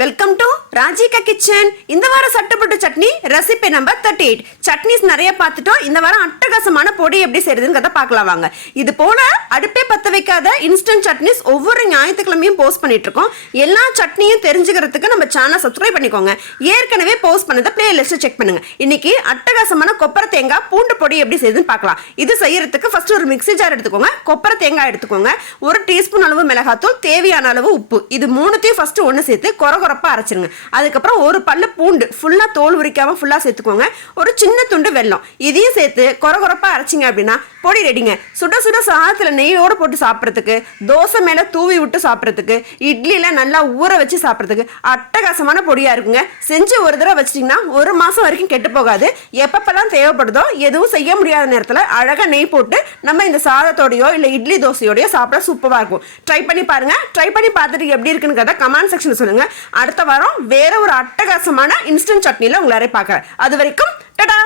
Welcome to Rajika kitchen. இந்த வாரம் சட்டுப்பட்டு chutney recipe number 38. Chutneys நிறைய பார்த்துட்டோம். இந்த வாரம் அட்டகாசமான பொடி எப்படி செய்யறதுன்னு பார்க்கலாம் வாங்க. இது போல அடுப்பே பற்ற வைக்காத இன்ஸ்டன்ட் சட்னிஸ் ஒவ்வொரு ஞாயிற்றுக்கிழமையும் போஸ்ட் பண்ணிட்டு இருக்கோம். எல்லா சட்னியும் தெரிஞ்சுக்கிறதுக்கு நம்ம சேனல் சப்ஸ்கிரைப் பண்ணிக்கோங்க. ஏற்கனவே போஸ்ட் பண்ணத பிளேலிஸ்ட் செக் பண்ணுங்க. இன்னைக்கு அட்டகாசமான கொப்பரை தேங்காய் பூண்டு பொடி எப்படி செய்யுதுன்னு பார்க்கலாம். இது செய்யறதுக்கு ஃபர்ஸ்ட் ஒரு மிக்ஸி ஜார் எடுத்துக்கோங்க. கொப்பரை தேங்காய் எடுத்துக்கோங்க. 1 டீஸ்பூன் அளவு மிளகாத்தூள், தேவையான அளவு உப்பு, இது மூணுத்தையும் ஃபர்ஸ்ட் ஒன்று சேர்த்து கொரகொரப்பா அரைச்சிருங்க. அதுக்கப்புறம் ஒரு பல்லு பூண்டு ஃபுல்லா தோல் உரிக்காம ஃபுல்லா சேர்த்துக்கோங்க. ஒரு சின்ன துண்டு வெல்லம் இதையும் சேர்த்து கொரகொரப்பா அரைச்சிங்க அப்படின்னா பொடி ரெடிங்க. சுட சுட சாதத்துல நெய்யோடு போட்டு சாப்பிட்றதுக்கு, தோசை மேல தூவி விட்டு சாப்பிட்றதுக்கு, இட்லியில நல்லா ஊற வச்சு சாப்பிட்றதுக்கு அட்டகாசமான பொடியா இருக்குங்க. செஞ்சு ஒரு தடவை வச்சிட்டிங்கன்னா 1 மாசம் வரைக்கும் கெட்டு போகாது. எப்பப்பெல்லாம் தேவைப்படுதோ எதுவும் செய்ய முடியாத நேரத்தில் அழகா நெய் போட்டு நம்ம இந்த சாதத்தோடையோ இல்லை இட்லி தோசையோடையோ சாப்பிட சூப்பராக இருக்கும். ட்ரை பண்ணி பாருங்க. ட்ரை பண்ணி பார்த்துட்டு எப்படி இருக்குன்னு கமெண்ட் செக்ஷன் சொல்லுங்க. அடுத்த வாரம் வேற ஒரு அட்டகாசமான இன்ஸ்டன்ட் சட்னியில் உங்களை பார்க்குறேன். அது வரைக்கும் டடா.